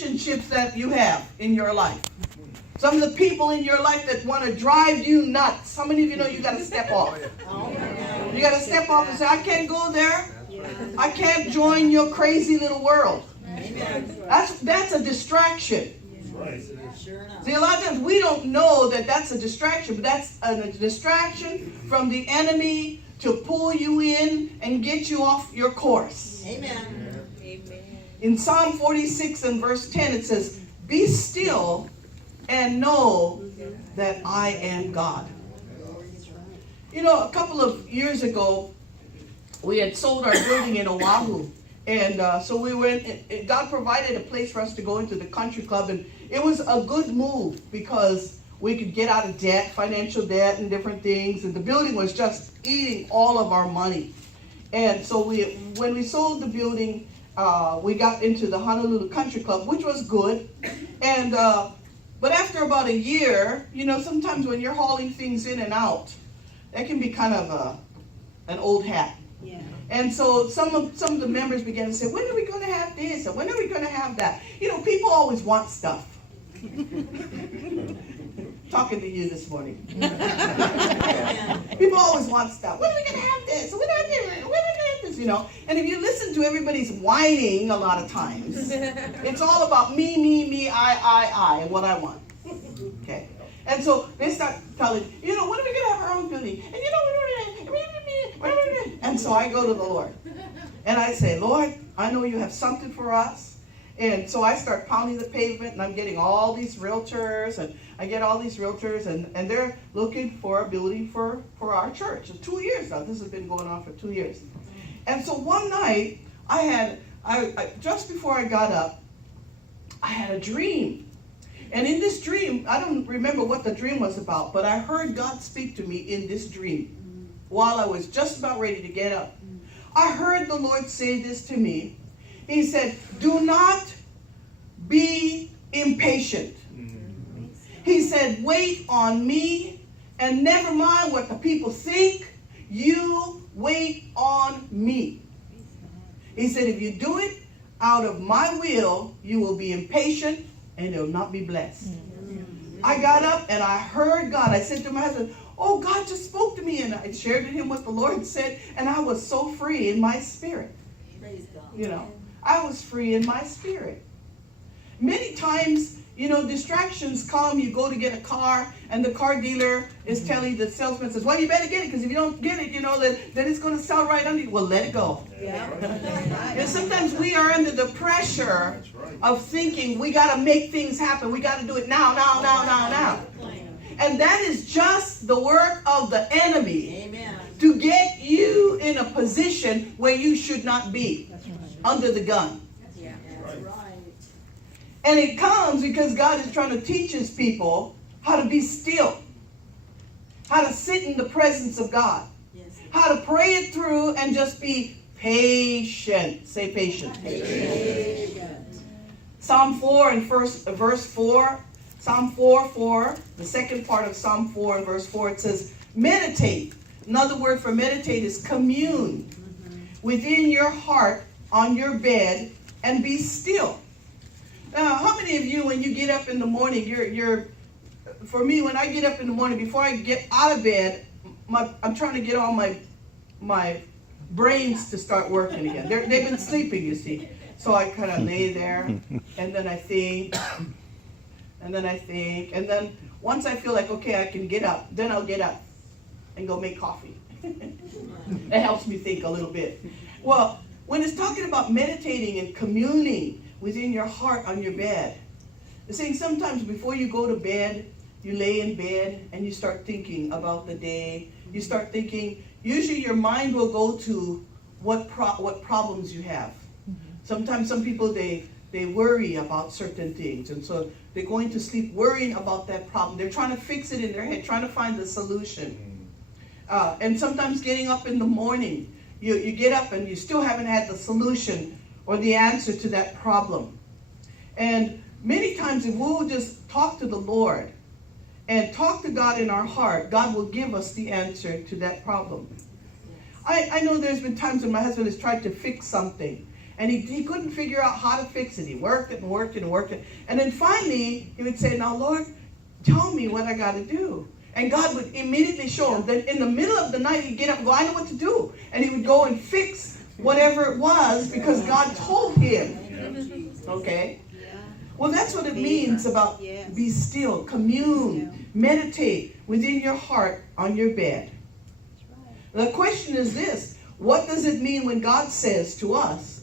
relationships that you have in your life. Some of the people in your life that want to drive you nuts. How many of you know you got to step off? You got to step off and say, I can't go there. I can't join your crazy little world. That's a distraction. See, a lot of times we don't know that that's a distraction, but that's a distraction from the enemy to pull you in and get you off your course. Amen. In Psalm 46 and verse 10, it says, be still and know that I am God. You know, a couple of years ago, we had sold our building in Oahu. And so we went, God provided a place for us to go into the country club. And it was a good move because we could get out of debt, financial debt and different things. And the building was just eating all of our money. And so when we sold the building, we got into the Honolulu Country Club, which was good. And but after about a year, you know, sometimes when you're hauling things in and out, that can be kind of an old hat. Yeah. And so some of the members began to say, when are we going to have this? And when are we going to have that? You know, people always want stuff. Talking to you this morning. People always want stuff. When are we going to have this? When are we going to have this? You know, and if you listen to everybody's whining a lot of times, it's all about me, I, and what I want. Okay. And so they start telling, you know, when are we going to have our own building? And you know, and so I go to the Lord. And I say, Lord, I know you have something for us. And so I start pounding the pavement, and I'm getting all these realtors, and I get all these realtors, and they're looking for a building for our church. So 2 years now. This has been going on for 2 years. And so one night, I just before I got up, I had a dream. And in this dream, I don't remember what the dream was about, but I heard God speak to me in this dream while I was just about ready to get up. I heard the Lord say this to me. He said, do not be impatient. He said, wait on me and never mind what the people think. You wait on me. He said, if you do it out of my will, you will be impatient and it will not be blessed. I got up and I heard God. I said to my husband, oh, God just spoke to me. And I shared with him what the Lord said. And I was so free in my spirit. Praise God. You know, I was free in my spirit. Many times, you know, distractions come. You go to get a car and the car dealer is telling the salesman, says, well, you better get it because if you don't get it, you know, then it's going to sell right under you. Well, let it go. Yeah. And sometimes we are under the pressure of thinking we got to make things happen. We got to do it now. And that is just the work of the enemy. Amen. To get you in a position where you should not be, under the gun. Yeah. That's right. And it comes because God is trying to teach his people how to be still, how to sit in the presence of God, how to pray it through and just be patient. Say patient. Patient. Psalm 4 and verse 4. Psalm 4, the second part of Psalm 4 and verse 4, it says, meditate. Another word for meditate is commune within your heart on your bed and be still. Now, how many of you, when you get up in the morning, for me, when I get up in the morning, before I get out of bed, I'm trying to get all my brains to start working again. They've been sleeping, you see. So I kind of lay there, and then I think, and then once I feel like, okay, I can get up, then I'll get up and go make coffee. It helps me think a little bit. Well, when it's talking about meditating and communing within your heart on your bed, it's saying sometimes before you go to bed, you lay in bed and you start thinking about the day. You start thinking, usually your mind will go to what problems you have. Sometimes some people, they worry about certain things, and so they're going to sleep worrying about that problem. They're trying to fix it in their head, trying to find the solution. And sometimes getting up in the morning, you get up and you still haven't had the solution or the answer to that problem. And many times if we'll just talk to the Lord and talk to God in our heart, God will give us the answer to that problem. I know there's been times when my husband has tried to fix something, And he couldn't figure out how to fix it. He worked it and worked it and worked it. And then finally, he would say, now, Lord, tell me what I got to do. And God would immediately show him. Then in the middle of the night, he'd get up and go, I know what to do. And he would go and fix whatever it was because God told him. Okay? Well, that's what it means about be still, commune, meditate within your heart on your bed. The question is this: what does it mean when God says to us,